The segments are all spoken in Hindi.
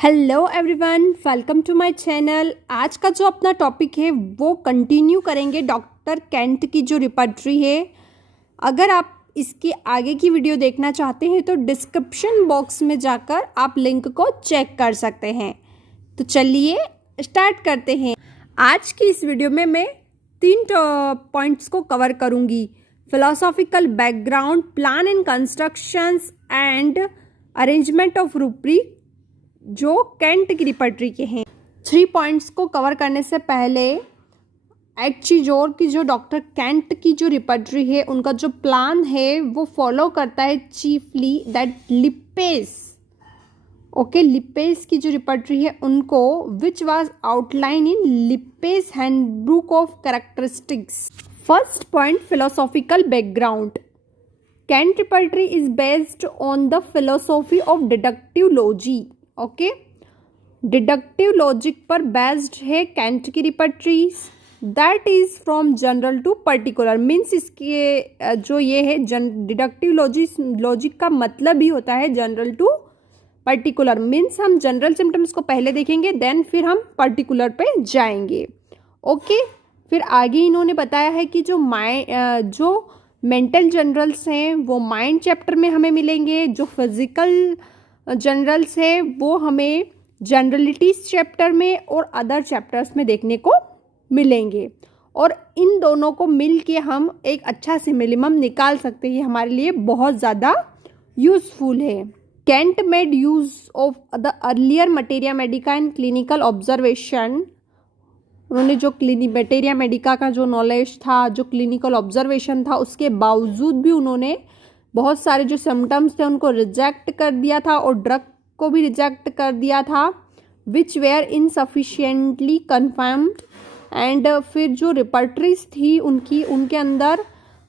Hello everyone, welcome to my channel. आज का जो अपना टॉपिक है वो कंटिन्यू करेंगे डॉक्टर केंट की जो रिपर्टरी है। अगर आप इसकी आगे की वीडियो देखना चाहते हैं तो डिस्क्रिप्शन बॉक्स में जाकर आप लिंक को चेक कर सकते हैं। तो चलिए स्टार्ट करते हैं। आज की इस वीडियो में मैं 3 पॉइंट्स को कवर करूँगी: philosophical background, plan and constructions and arrangement of rubric जो केंट की रिपर्टरी के हैं। 3 पॉइंट्स को कवर करने से पहले एक्चीजोर की जो डॉक्टर केंट की जो रिपर्टरी है उनका जो प्लान है वो फॉलो करता है चीफली दैट लिपेस। लिपेस की जो रिपर्टरी है उनको which was outline in Lippe's handbook of characteristics. First point, philosophical background. Kent repertory is based on the philosophy of deductive logic. Deductive logic पर बेस्ड है केंट की repertories. That is from general to particular. Means इसके जो ये है डिडक्टिव लॉजिक का मतलब ही होता है जनरल टू पर्टिकुलर। मीन्स हम जनरल सिम्टम्स को पहले देखेंगे देन फिर हम पर्टिकुलर पे जाएंगे। फिर आगे इन्होंने बताया है कि जो मेंटल जनरल्स हैं वो माइंड चैप्टर में हमें मिलेंगे, जो फिजिकल जनरल्स है वो हमें जनरलिटीज चैप्टर में और अदर चैप्टर्स में देखने को मिलेंगे। और इन दोनों को मिल के हम एक अच्छा सिमिलिमम निकाल सकते हैं। हमारे लिए बहुत ज़्यादा यूजफुल है। Kent made use of the earlier materia Medica and clinical observation. उन्होंने जो मटेरिया मेडिका का जो नॉलेज था, जो क्लिनिकल ऑब्जर्वेशन था, उसके बावजूद भी उन्होंने बहुत सारे जो सिम्टम्स थे उनको रिजेक्ट कर दिया था और ड्रग को भी रिजेक्ट कर दिया था विच वेयर इनसफिशिएंटली कन्फर्म्ड। एंड फिर जो रिपर्टरीज थी उनके अंदर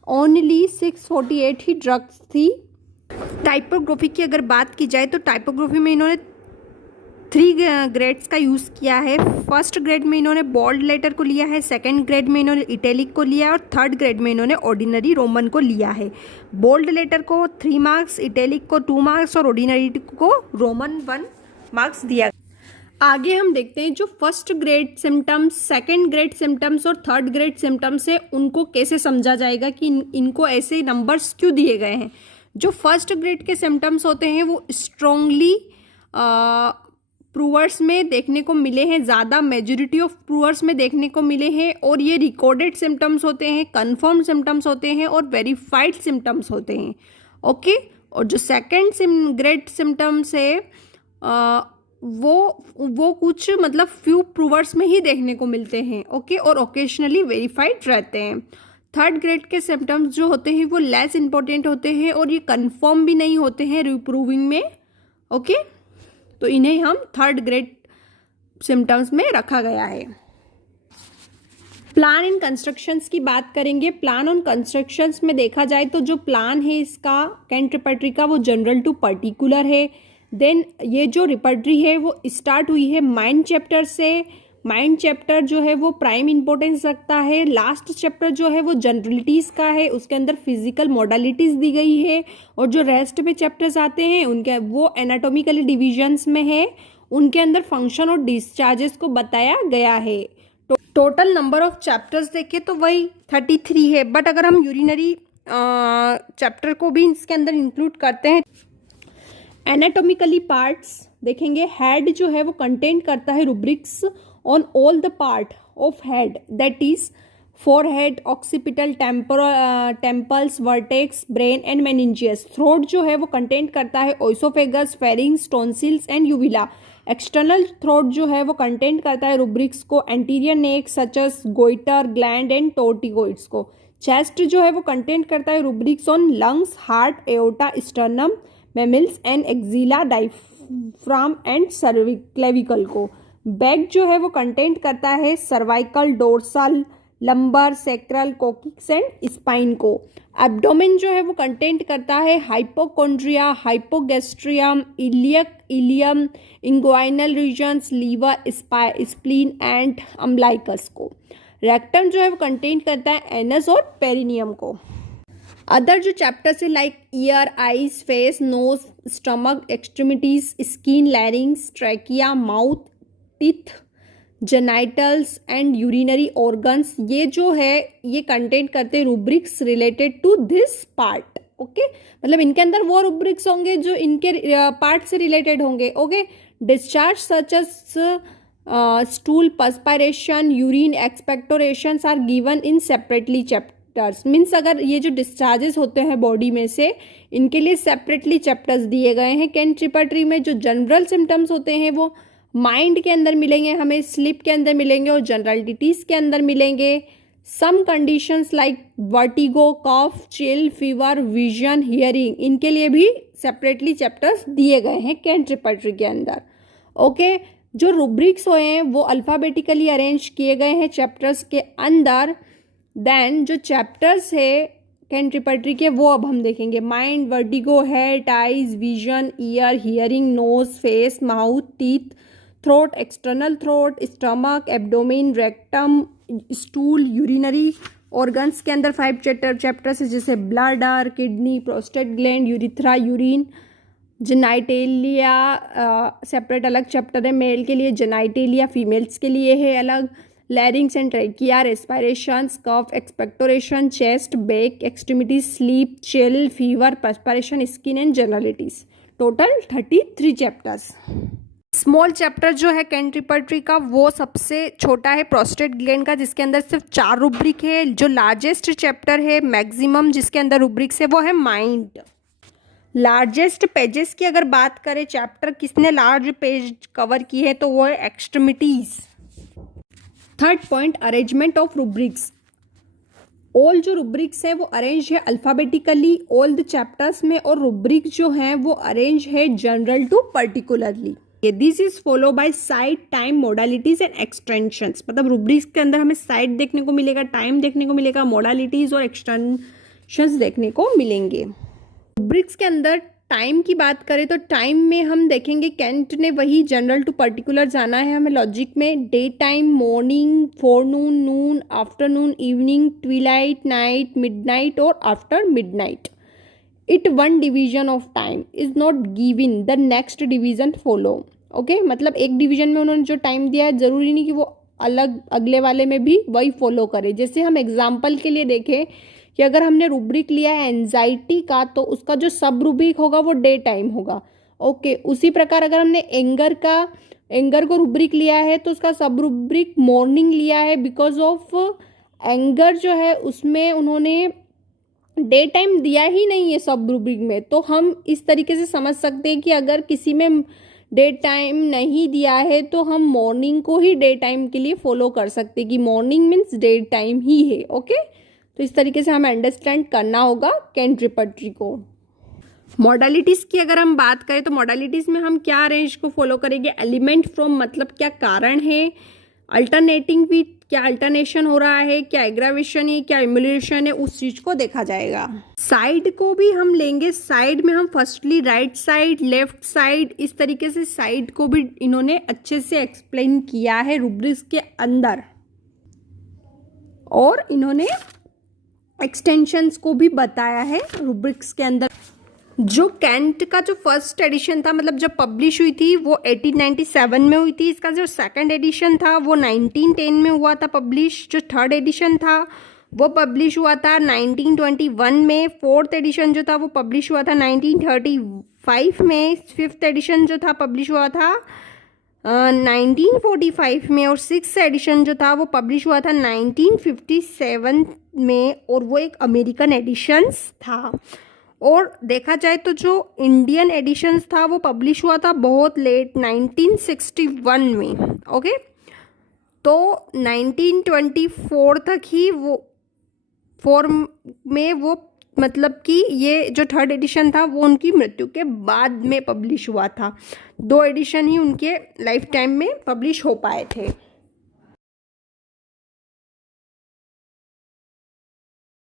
ओनली 648 ही ड्रग्स थी। टाइपोग्राफी की अगर बात की जाए तो टाइपोग्राफी में इन्होंने 3 ग्रेड्स का यूज़ किया है। फर्स्ट ग्रेड में इन्होंने बोल्ड लेटर को लिया है, सेकंड ग्रेड में इन्होंने इटैलिक को लिया है और थर्ड ग्रेड में इन्होंने ऑर्डिनरी रोमन को लिया है। बोल्ड लेटर को 3 मार्क्स, इटैलिक को 2 मार्क्स और ऑर्डिनरी को रोमन 1 मार्क्स दिया। आगे हम देखते हैं जो first grade symptoms, second grade symptoms और थर्ड ग्रेड सिम्टम्स है उनको कैसे समझा जाएगा कि इनको ऐसे नंबर्स क्यों दिए गए हैं। जो फर्स्ट ग्रेड के सिम्टम्स होते हैं वो स्ट्रॉन्गली प्रूवर्स में देखने को मिले हैं, ज़्यादा मेजॉरिटी ऑफ प्रूवर्स में देखने को मिले हैं और ये रिकॉर्डेड सिम्टम्स होते हैं, कंफर्म सिम्टम्स होते हैं और वेरीफाइड सिम्टम्स होते हैं। और जो सेकंड ग्रेड सिम्टम्स है वो कुछ मतलब फ्यू प्रूवर्स में ही देखने को मिलते हैं। और ओकेजनली वेरीफाइड रहते हैं। थर्ड ग्रेड के सिम्टम्स जो होते हैं वो लेस इंपॉर्टेंट होते हैं और ये कंफर्म भी नहीं होते हैं रिप्रूविंग में। तो इन्हें हम थर्ड ग्रेड सिम्टम्स में रखा गया है। प्लान एंड कंस्ट्रक्शंस की बात करेंगे। प्लान और कंस्ट्रक्शंस में देखा जाए तो जो प्लान है इसका केंट रिपर्टरी का वो जनरल टू पर्टिकुलर है। देन ये जो रिपर्टरी है वो स्टार्ट हुई है माइंड चैप्टर से। माइंड चैप्टर जो है वो प्राइम इंपॉर्टेंस रखता है। लास्ट चैप्टर जो है वो जनरलिटीज़ का है, उसके अंदर फिजिकल मॉडलिटीज़ दी गई है। और जो रेस्ट में चैप्टर्स आते हैं उनके वो एनाटॉमिकली डिविजन्स में है, उनके अंदर फंक्शन और डिस्चार्जेस को बताया गया है। टोटल नंबर ऑफ चैप्टर्स देखें तो वही 33 है, बट अगर हम यूरिनरी चैप्टर को भी इसके अंदर इंक्लूड करते हैं। एनाटॉमिकली पार्ट्स देखेंगे। हेड जो है वो कंटेंट करता है rubrics on all the part of head, that is forehead, occipital, temples, vertex, brain and meninges. Throat जो है वो कंटेंट करता है oesophagus, pharynx, tonsils and uvula. External throat जो है वो कंटेंट करता है रूब्रिक्स को anterior neck such as goitre, gland and torticollis को। चेस्ट जो है वो कंटेंट करता है rubrics on lungs, heart, aorta, sternum, mammillae and axilla, diaphragm and clavicle को। बैक जो है वो कंटेंट करता है cervical, dorsal, lumbar, sacral, coccyx and spine को। एब्डोमेन जो है वो कंटेंट करता है hypochondria, hypogastrium, ileum, inguinal regions, liver, spleen and umbilicus को। रेक्टम जो है वो कंटेंट करता है एनस और पेरिनियम को। अदर जो चैप्टर्स है like ear, eyes, face, nose, stomach, extremities, skin, larynx, trachea, mouth, teeth, genitals and urinary organs, ये जो है ये कंटेंट करते हैं rubrics related to this part. Okay, मतलब इनके अंदर वो रूब्रिक्स होंगे जो इनके पार्ट से रिलेटेड होंगे। Okay, discharge such as stool, perspiration, urine, expectorations are given in separately chapters. Means अगर ये जो डिस्चार्जेस होते हैं बॉडी में से, इनके लिए सेपरेटली चैप्टर्स दिए गए हैं। केंट रिपर्टरी में जो जनरल सिम्टम्स होते हैं वो माइंड के अंदर मिलेंगे, हमें स्लीप के अंदर मिलेंगे और जनरलिटीज़ के अंदर मिलेंगे। सम कंडीशंस लाइक वर्टिगो, कफ, चिल, फीवर, विजन, हियरिंग, इनके लिए भी सेपरेटली चैप्टर्स दिए गए हैं केंट रिपर्टरी के अंदर। ओके, जो रूब्रिक्स हुए हैं वो अल्फ़ाबेटिकली अरेंज किए गए हैं चैप्टर्स के अंदर। देन जो चैप्टर्स है केंट रिपर्टरी के वो अब हम देखेंगे। Mind, vertigo, head, eyes, vision, ear, hearing, nose, face, mouth, teeth, throat, external throat, stomach, abdomen, rectum, stool, urinary organs के अंदर 5 चैप्टर्स है जैसे bladder, kidney, prostate gland, urethra, urine, genitalia separate अलग चैप्टर है। मेल के लिए जेनाइटेलिया, फीमेल्स के लिए है अलग। Larynx and trachea, respirations, cough, expectoration, chest, back, extremities, sleep, chill, fever, perspiration, skin and generalities. Total 33 chapters. Small chapter जो है केंट रिपर्टरी का वो सबसे छोटा है प्रोस्टेट ग्लैंड का, जिसके अंदर सिर्फ 4 रूब्रिक है। जो लार्जेस्ट चैप्टर है मैक्सिमम जिसके अंदर रूब्रिक्स है वो है माइंड। लार्जेस्ट पेजेस की अगर बात करें, चैप्टर किसने लार्ज पेज कवर की है तो वो है extremities. Third point, arrangement of rubrics. All जो रूब्रिक्स है वो अरेंज है अल्फ़ाबेटिकली ऑल द चैप्टर्स में, और रूब्रिक जो है वो अरेंज है general to particularly. This is follow by side, time, modalities and extensions. मतलब रूब्रिक्स के अंदर हमें साइड देखने को मिलेगा, टाइम देखने को मिलेगा, मोडालिटीज और एक्सटेंशंस देखने को मिलेंगे। रूब्रिक्स के अंदर टाइम की बात करें तो टाइम में हम देखेंगे केंट ने वही जनरल टू पर्टिकुलर जाना है हमें लॉजिक में। Day time, morning, forenoon, noon, afternoon, evening, twilight, night, midnight और after midnight. It one division of time is not given, the next division follow. Okay, मतलब एक डिवीजन में उन्होंने जो टाइम दिया है जरूरी नहीं कि वो अलग अगले वाले में भी वही फॉलो करे। जैसे हम एग्जाम्पल के लिए देखें कि अगर हमने रूब्रिक लिया है एंजाइटी का तो उसका जो सब रूब्रिक होगा वो डे टाइम होगा। ओके, उसी प्रकार अगर हमने एंगर को रूब्रिक लिया है तो उसका सब रूब्रिक मॉर्निंग लिया है, बिकॉज ऑफ एंगर जो है उसमें उन्होंने डे टाइम दिया ही नहीं है सब रूब्रिक में। तो हम इस तरीके से समझ सकते हैं कि अगर किसी में डे टाइम नहीं दिया है तो हम मॉर्निंग को ही डे टाइम के लिए फॉलो कर सकते हैं कि मॉर्निंग मीन्स डे टाइम ही है। ओके, तो इस तरीके से हमें अंडरस्टैंड करना होगा केंट रिपर्टरी को। मॉडलिटीज़ की अगर हम बात करें तो मॉडलिटीज़ में हम क्या अरेंज को फॉलो करेंगे। एलिमेंट फ्रॉम मतलब क्या कारण है, अल्टरनेटिंग विथ क्या अल्टरनेशन हो रहा है, क्या एग्रावेशन है, क्या इम्यूलेशन है, उस चीज को देखा जाएगा। साइड को भी हम लेंगे, साइड में हम firstly right side, left side, इस तरीके से साइड को भी इन्होंने अच्छे से एक्सप्लेन किया है रूब्रिक्स के अंदर, और इन्होंने एक्सटेंशंस को भी बताया है रूब्रिक्स के अंदर। जो केंट का जो फर्स्ट एडिशन था, मतलब जब पब्लिश हुई थी वो 1897 में हुई थी। इसका जो सेकंड एडिशन था वो 1910 में हुआ था पब्लिश। जो थर्ड एडिशन था वो पब्लिश हुआ था 1921 में। फोर्थ एडिशन जो था वो पब्लिश हुआ था 1935 में। फिफ्थ एडिशन जो था पब्लिश हुआ था 1945 में, और सिक्स्थ एडिशन जो था वो पब्लिश हुआ था 1957 में, और वो एक अमेरिकन एडिशंस था। और देखा जाए तो जो इंडियन एडिशंस था वो पब्लिश हुआ था बहुत लेट 1961 में। ओके, तो 1924 तक ही वो फॉर्म में वो मतलब कि ये जो थर्ड एडिशन था वो उनकी मृत्यु के बाद में पब्लिश हुआ था। 2 एडिशन ही उनके लाइफ टाइम में पब्लिश हो पाए थे।